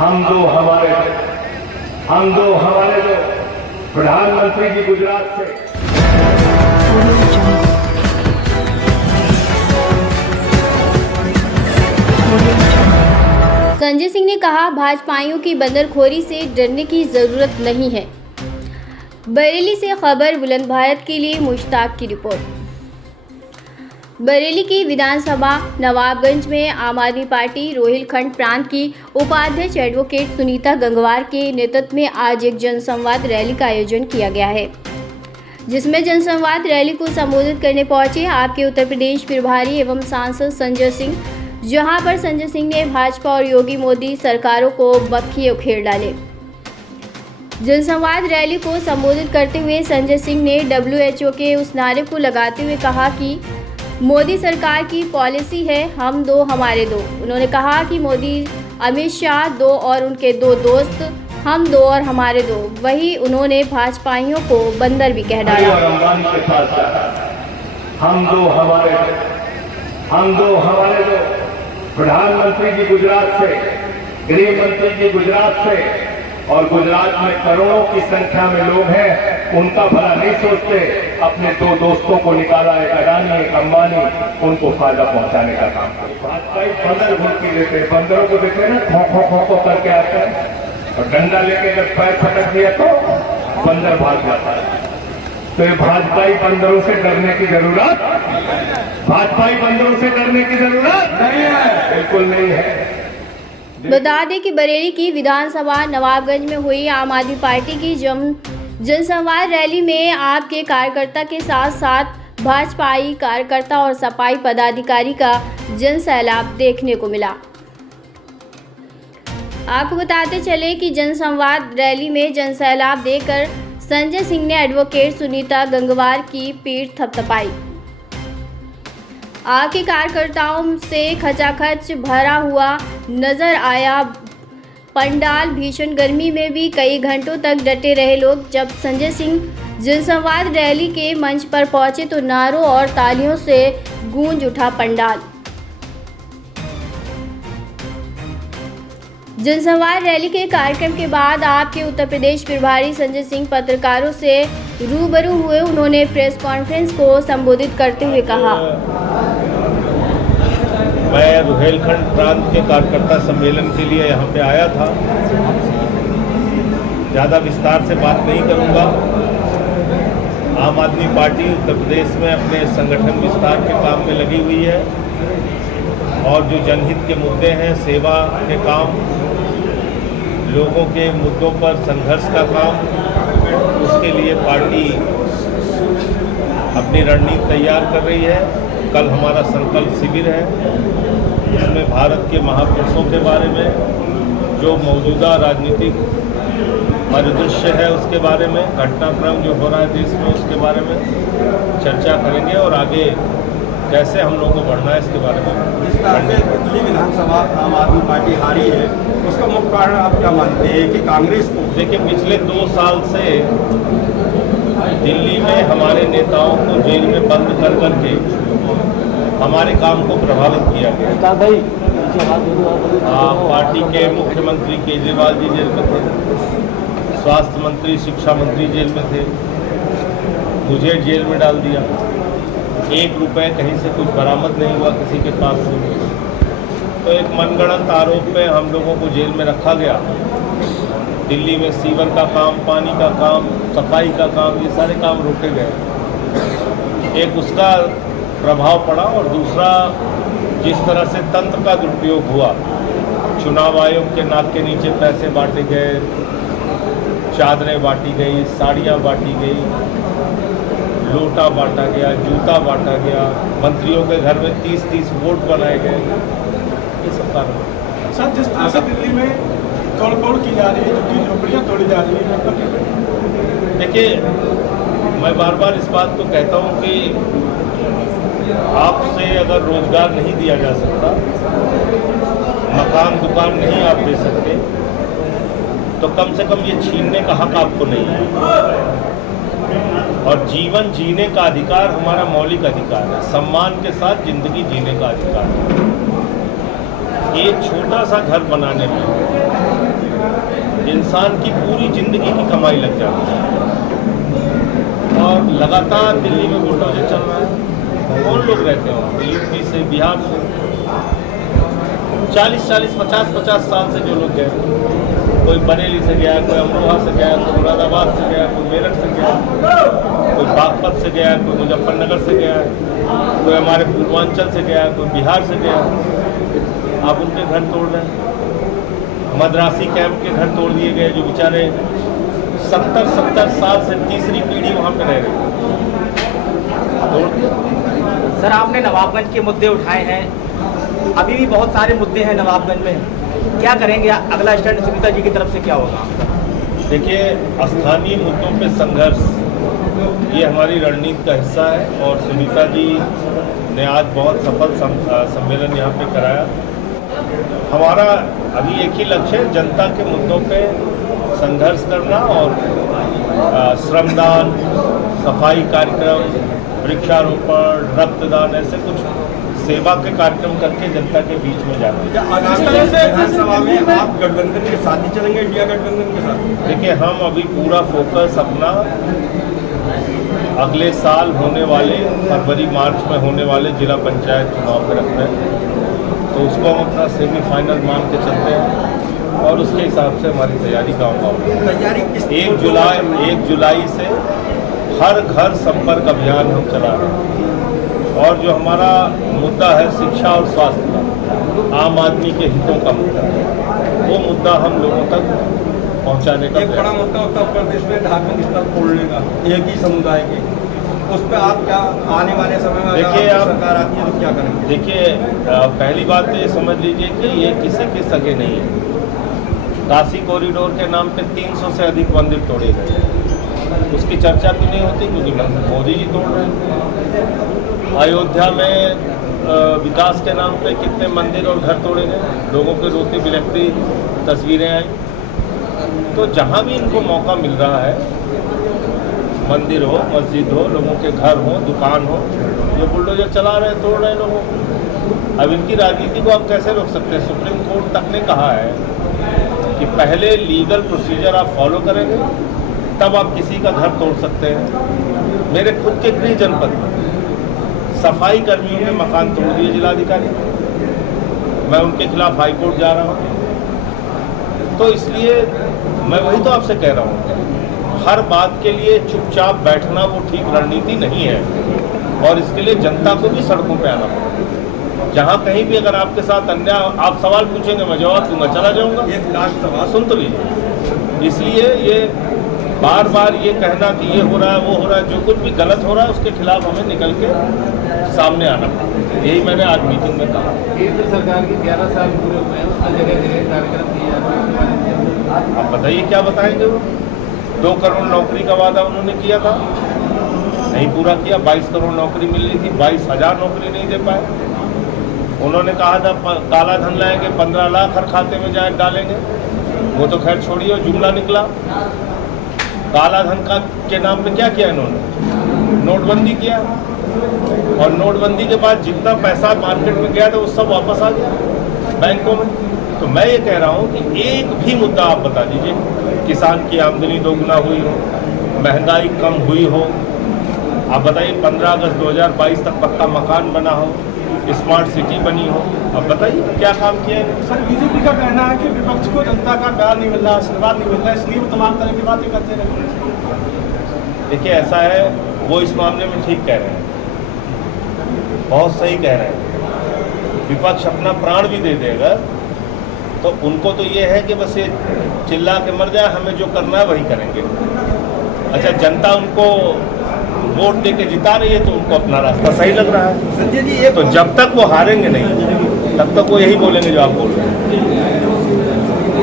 हम दो हमारे दो प्रधानमंत्री जी गुजरात से। संजय सिंह ने कहा, भाजपाइयों की बंदरखोरी से डरने की जरूरत नहीं है। बरेली से खबर, बुलंद भारत के लिए मुश्ताक की रिपोर्ट। बरेली की विधानसभा नवाबगंज में आम आदमी पार्टी रोहिलखंड प्रांत की उपाध्यक्ष एडवोकेट सुनीता गंगवार के नेतृत्व में आज एक जनसंवाद रैली का आयोजन किया गया है, जिसमें जनसंवाद रैली को संबोधित करने पहुंचे आपके उत्तर प्रदेश प्रभारी एवं सांसद संजय सिंह, जहां पर संजय सिंह ने भाजपा और योगी मोदी सरकारों को बखिए उखेड़ डाले। जनसंवाद रैली को संबोधित करते हुए संजय सिंह ने WHO के उस नारे को लगाते हुए कहा कि मोदी सरकार की पॉलिसी है हम दो हमारे दो। उन्होंने कहा कि मोदी अमित शाह दो और उनके दो दोस्त, हम दो और हमारे दो। वही उन्होंने भाजपाइयों को बंदर भी कह डाला। हम दो हमारे दो प्रधानमंत्री जी गुजरात से, गृह मंत्री जी गुजरात से, और गुजरात में करोड़ों की संख्या में लोग हैं, उनका भला नहीं सोचते। अपने दो दोस्तों को निकाला, एक अडानी एक अंबानी, उनको फायदा पहुंचाने का काम। भाजपा बंदर भूखी देते हैं, बंदरों को देते हैं ना, खो खो करके आते हैं और डंडा लेके जब पैर फटक दिया तो बंदर भाग जाता है। तो ये भाजपाई बंदरों से डरने की जरूरत, भाजपाई बंदरों से डरने की जरूरत नहीं है, बिल्कुल नहीं है। बता दें कि बरेली की विधानसभा नवाबगंज में हुई आम आदमी पार्टी की जनसंवाद रैली में आपके कार्यकर्ता के साथ साथ भाजपाई कार्यकर्ता और सपाई पदाधिकारी का जनसैलाब देखने को मिला। आपको बताते चले कि जनसंवाद रैली में जनसैलाब देखकर संजय सिंह ने एडवोकेट सुनीता गंगवार की पीठ थपथपाई। आपके कार्यकर्ताओं से खचाखच भरा हुआ नजर आया पंडाल। भीषण गर्मी में भी कई घंटों तक डटे रहे लोग। जब संजय सिंह जनसंवाद रैली के मंच पर पहुंचे तो नारों और तालियों से गूंज उठा पंडाल। जनसंवाद रैली के कार्यक्रम के बाद आपके उत्तर प्रदेश प्रभारी संजय सिंह पत्रकारों से रूबरू हुए। उन्होंने प्रेस कॉन्फ्रेंस को संबोधित करते हुए कहा, मैं रोहिलखंड प्रांत के कार्यकर्ता सम्मेलन के लिए यहाँ पे आया था। ज़्यादा विस्तार से बात नहीं करूँगा। आम आदमी पार्टी उत्तर प्रदेश में अपने संगठन विस्तार के काम में लगी हुई है और जो जनहित के मुद्दे हैं, सेवा के काम, लोगों के मुद्दों पर संघर्ष का काम, उसके लिए पार्टी अपनी रणनीति तैयार कर रही है। कल हमारा संकल्प शिविर है, इसमें भारत के महापुरुषों के बारे में, जो मौजूदा राजनीतिक परिदृश्य है उसके बारे में, घटनाक्रम जो हो रहा है देश में उसके बारे में चर्चा करेंगे और आगे कैसे हम लोगों को बढ़ना है इसके बारे में। जिस कारण से दिल्ली विधानसभा आम आदमी पार्टी हारी है, उसका मुख्य कारण आप क्या मानते हैं कि कांग्रेस को? देखिए, पिछले 2 साल से दिल्ली में हमारे नेताओं को जेल में बंद कर करके हमारे काम को प्रभावित किया गया। पार्टी के मुख्यमंत्री केजरीवाल जी जेल में थे, स्वास्थ्य मंत्री, शिक्षा मंत्री जेल में थे, मुझे जेल में डाल दिया। 1 रुपये कहीं से कुछ बरामद नहीं हुआ किसी के पास से। तो एक मनगढ़ंत आरोप में हम लोगों को जेल में रखा गया। दिल्ली में सीवर का काम, पानी का काम, सफाई का काम, ये सारे काम रोके गए। एक उसका प्रभाव पड़ा और दूसरा जिस तरह से तंत्र का दुरुपयोग हुआ, चुनाव आयोग के नाक के नीचे पैसे बांटे गए, चादरें बांटी गई, साड़ियाँ बांटी गई, लोटा बांटा गया, जूता बांटा गया, मंत्रियों के घर में 30-30 वोट बनाए गए, ये सब कारण। सर, जिस तरह से दिल्ली में तोड़फोड़ की जा रही है, जो झोपड़ियाँ तोड़ी जा रही है, देखिए, मैं बार बार इस बात को कहता हूँ कि आपसे अगर रोजगार नहीं दिया जा सकता, मकान दुकान नहीं आप दे सकते, तो कम से कम ये छीनने का हक आपको नहीं है। और जीवन जीने का अधिकार हमारा मौलिक अधिकार है, सम्मान के साथ जिंदगी जीने का अधिकार है। एक छोटा सा घर बनाने में इंसान की पूरी जिंदगी की कमाई लग जाती है। और लगातार दिल्ली में बुलडोजर चल रहा है। कौन लोग रहते हैं यूपी से, बिहार से 40-40, 50-50 साल से जो लोग गए, कोई बरेली से गया, कोई अमरोहा से गया, कोई मुरादाबाद से गया, कोई मेरठ से गया, कोई बागपत से गया, कोई मुजफ्फरनगर से गया, कोई हमारे पूर्वांचल से गया, कोई बिहार से गया। आप उनके घर तोड़ रहे हैं। मद्रासी कैंप के घर तोड़ दिए गए, जो बेचारे 70-70 साल से तीसरी पीढ़ी वहाँ पे रह रही, तोड़ दिया। सर, आपने नवाबगंज के मुद्दे उठाए हैं, अभी भी बहुत सारे मुद्दे हैं नवाबगंज में, क्या करेंगे? अगला स्टैंड सुनीता जी की तरफ से क्या होगा? देखिए, स्थानीय मुद्दों पे संघर्ष ये हमारी रणनीति का हिस्सा है और सुनीता जी ने आज बहुत सफल सम्मेलन यहाँ पे कराया। हमारा अभी एक ही लक्ष्य है, जनता के मुद्दों पे संघर्ष करना और श्रमदान, सफाई कार्यक्रम, वृक्षारोपण, रक्तदान, ऐसे कुछ सेवा के कार्यक्रम करके जनता के बीच में जाना। आगामी विधानसभा में आप गठबंधन के साथ ही चलेंगे, इंडिया गठबंधन के साथ? देखिए, हम अभी पूरा फोकस अपना अगले साल होने वाले फरवरी-मार्च में होने वाले जिला पंचायत चुनाव पर रखते हैं, तो उसको हम अपना सेमीफाइनल मान के चलते हैं और उसके हिसाब से हमारी तैयारी गाँव-गाँव तैयारी 1 जुलाई से हर घर संपर्क अभियान हम चला रहे हैं। और जो हमारा मुद्दा है शिक्षा और स्वास्थ्य का, आम आदमी के हितों का मुद्दा, वो मुद्दा हम लोगों तक पहुंचाने का। एक बड़ा मुद्दा उत्तर प्रदेश में धार्मिक स्थल खोलने का, एक ही समुदाय के, उस पर आप क्या आने वाले समय में देखिए, अगर आप सरकार आती है तो क्या करेंगे? देखिए, पहली बात तो ये समझ लीजिए कि ये किसी के सगे नहीं है। काशी कॉरिडोर के नाम पे 300 से अधिक मंदिर तोड़े गए, उसकी चर्चा तो नहीं होती क्योंकि मोदी जी तोड़ रहे हैं। अयोध्या में विकास के नाम पे कितने मंदिर और घर तोड़े गए, लोगों के रोती बिलखती तस्वीरें आई। तो जहाँ भी इनको मौका मिल रहा है, मंदिर हो, मस्जिद हो, लोगों के घर हो, दुकान हो, ये बुलडोजर चला रहे हैं, तोड़ रहे हैं लोगों। अब इनकी राजनीति को आप कैसे रोक सकते हैं? सुप्रीम कोर्ट तक ने कहा है कि पहले लीगल प्रोसीजर आप फॉलो करेंगे, तब आप किसी का घर तोड़ सकते हैं। मेरे खुद के गृह जनपद में सफाई कर्मियों ने मकान तोड़ दिए जिलाधिकारी, मैं उनके खिलाफ हाईकोर्ट जा रहा हूँ। तो इसलिए मैं वही तो आपसे कह रहा हूँ, हर बात के लिए चुपचाप बैठना वो ठीक रणनीति नहीं है और इसके लिए जनता को भी सड़कों पे आना पड़ेगा। जहाँ कहीं भी अगर आपके साथ अन्याय, आप सवाल पूछेंगे मैं जवाब दूंगा, चला जाऊँगा। एक लास्ट सवाल सुन तो लीजिए। इसलिए ये बार बार ये कहना कि ये हो रहा है, वो हो रहा है, जो कुछ भी गलत हो रहा है उसके खिलाफ हमें निकल के सामने आना पड़ेगा। यही मैंने आज मीटिंग में कहा। केंद्र सरकार के 11 साल पूरे हुए हैं, उसमें जगह जगह कार्यक्रम किए जा रहे हैं। आप बताइए क्या बताएंगे? वो 2 करोड़ नौकरी का वादा उन्होंने किया था, नहीं पूरा किया। 22 करोड़ नौकरी मिल रही थी, 22,000 नौकरी नहीं दे पाए। उन्होंने कहा था काला धन लाएंगे, 15 लाख हर खाते में जाए डालेंगे, वो तो खैर छोड़िए, जुमला निकला। काला धन का के नाम पे क्या किया इन्होंने? नोटबंदी किया, और नोटबंदी के बाद जितना पैसा मार्केट में गया था वो सब वापस आ गया बैंकों में। तो मैं ये कह रहा हूँ कि एक भी मुद्दा आप बता दीजिए, किसान की आमदनी दोगुना हुई हो, महंगाई कम हुई हो, आप बताइए 15 अगस्त 2022 तक पक्का मकान बना हो, स्मार्ट सिटी बनी हो, अब बताइए क्या काम किया है? सर, बीजेपी का कहना है कि विपक्ष को जनता का प्यार नहीं मिल रहा, आशीर्वाद नहीं मिल रहा, इसलिए वो तमाम तरह की बातें करते रहते हैं। देखिए, ऐसा है, वो इस मामले में ठीक कह रहे हैं, बहुत सही कह रहे हैं। विपक्ष अपना प्राण भी दे देगा तो उनको तो ये है कि बस ये चिल्ला के मर जाए, हमें जो करना है वही करेंगे। अच्छा, जनता उनको वोट दे के जिता रही है तो उनको अपना रास्ता सही लग रहा है। संजय जी, ये तो जब तक वो हारेंगे नहीं तब तक वो यही बोलेंगे जो आप बोल रहे हैं।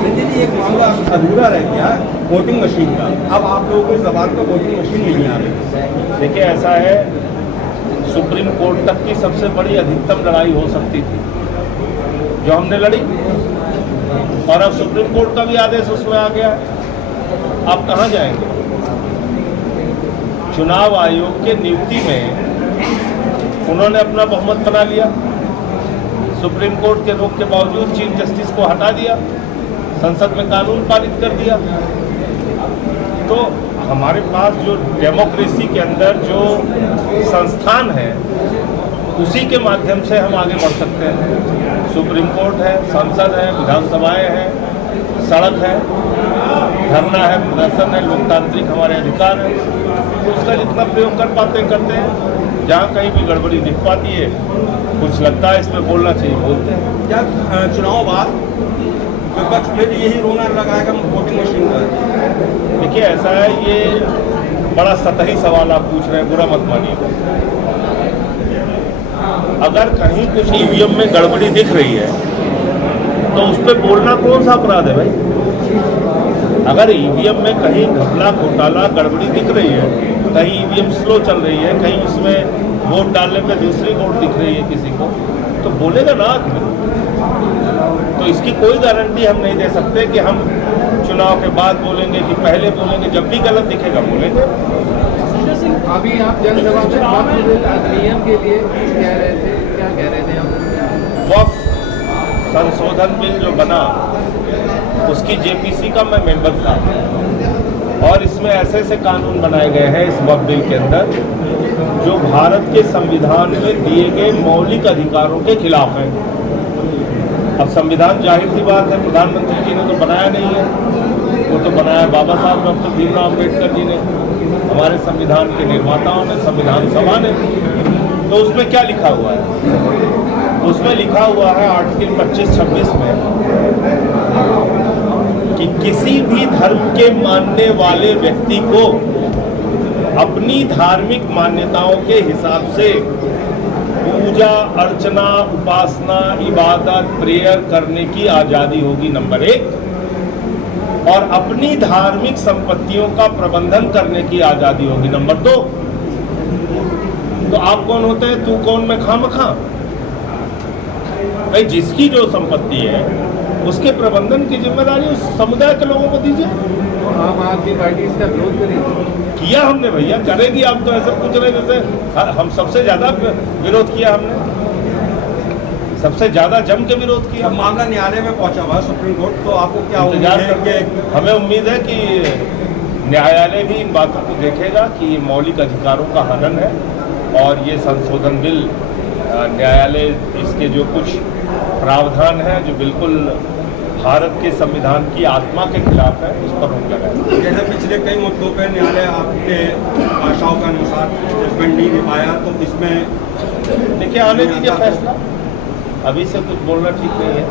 संजय जी, एक मामला अधूरा रह गया वोटिंग मशीन का, अब आप लोगों को जबान पर वोटिंग मशीन नहीं आ रही। देखिए, ऐसा है, सुप्रीम कोर्ट तक की सबसे बड़ी अधिकतम लड़ाई हो सकती थी जो हमने लड़ी, और अब सुप्रीम कोर्ट का भी आदेश उसमें आ गया है। आप कहाँ जाएंगे? चुनाव आयोग के नियुक्ति में उन्होंने अपना बहुमत बना लिया, सुप्रीम कोर्ट के रोक के बावजूद चीफ जस्टिस को हटा दिया, संसद में कानून पारित कर दिया। तो हमारे पास जो डेमोक्रेसी के अंदर जो संस्थान है उसी के माध्यम से हम आगे बढ़ सकते हैं। सुप्रीम कोर्ट है, संसद है, विधानसभाएं हैं, सड़क है, धरना है, प्रदर्शन है, लोकतांत्रिक हमारे अधिकार है। उसका जितना प्रयोग कर पाते हैं करते हैं। जहाँ कहीं भी गड़बड़ी दिख पाती है, कुछ लगता है इसमें बोलना चाहिए, बोलते हैं। क्या चुनाव बाद विपक्ष फिर यही रोना लगाएगा वोटिंग मशीन का? देखिए ऐसा है, ये बड़ा सतही सवाल आप पूछ रहे हैं, बुरा मत मानिए। अगर कहीं कुछ ईवीएम में गड़बड़ी दिख रही है तो उस पर बोलना कौन सा अपराध है भाई? अगर ईवीएम में कहीं घपला घोटाला गड़बड़ी दिख रही है, कहीं ईवीएम स्लो चल रही है, कहीं उसमें वोट डालने पे दूसरी वोट दिख रही है किसी को, तो बोलेगा ना आदमी। तो इसकी कोई गारंटी हम नहीं दे सकते कि हम चुनाव के बाद बोलेंगे कि पहले बोलेंगे। जब भी गलत दिखेगा बोलेंगे। अभी आप जनसभा में वक्फ बिल अधिनियम के लिए कह रहे थे, क्या कह रहे थे आप? वक्फ संशोधन बिल जो बना उसकी जेपीसी का मैं मेंबर था, और इसमें ऐसे ऐसे कानून बनाए गए हैं इस वक्फ बिल के अंदर जो भारत के संविधान में दिए गए मौलिक अधिकारों के खिलाफ है। अब संविधान जाहिर सी बात है, प्रधानमंत्री जी ने तो बनाया नहीं है, वो तो बनाया बाबा साहब डॉक्टर भीमराव अम्बेडकर जी ने, हमारे संविधान के निर्माताओं ने, संविधान सभा ने। तो उसमें क्या लिखा हुआ है? उसमें लिखा हुआ है आर्टिकल 25-26 में कि किसी भी धर्म के मानने वाले व्यक्ति को अपनी धार्मिक मान्यताओं के हिसाब से पूजा अर्चना, उपासना, इबादत, प्रेयर करने की आज़ादी होगी, नंबर 1। और अपनी धार्मिक संपत्तियों का प्रबंधन करने की आज़ादी होगी, नंबर 2। तो आप कौन होते हैं? तू कौन, मैं खामखा? भाई जिसकी जो संपत्ति है उसके प्रबंधन की जिम्मेदारी उस समुदाय के लोगों को दीजिए। तो आम आदमी पार्टी इसका विरोध करेगी? किया हमने भैया, करेगी। आप तो ऐसे पूछ रहे जैसे हम सबसे ज्यादा विरोध किया, हमने सबसे ज्यादा जम के विरोध किया। अब मामला न्यायालय में पहुंचा हुआ सुप्रीम कोर्ट, तो आपको क्या इंतजार उम्मीद है करके हमें उम्मीद है कि न्यायालय भी इन बातों को देखेगा कि ये मौलिक अधिकारों का हनन है, और ये संशोधन बिल न्यायालय इसके जो कुछ प्रावधान है जो बिल्कुल भारत के संविधान की आत्मा के खिलाफ है, उस पर रोक लगाए। जैसे पिछले कई मुद्दों पर न्यायालय आपके आशाओं के अनुसार जजमेंट नहीं दे पाया, तो इसमें देखिए आने दीजिए फैसला, अभी से कुछ बोलना ठीक नहीं है।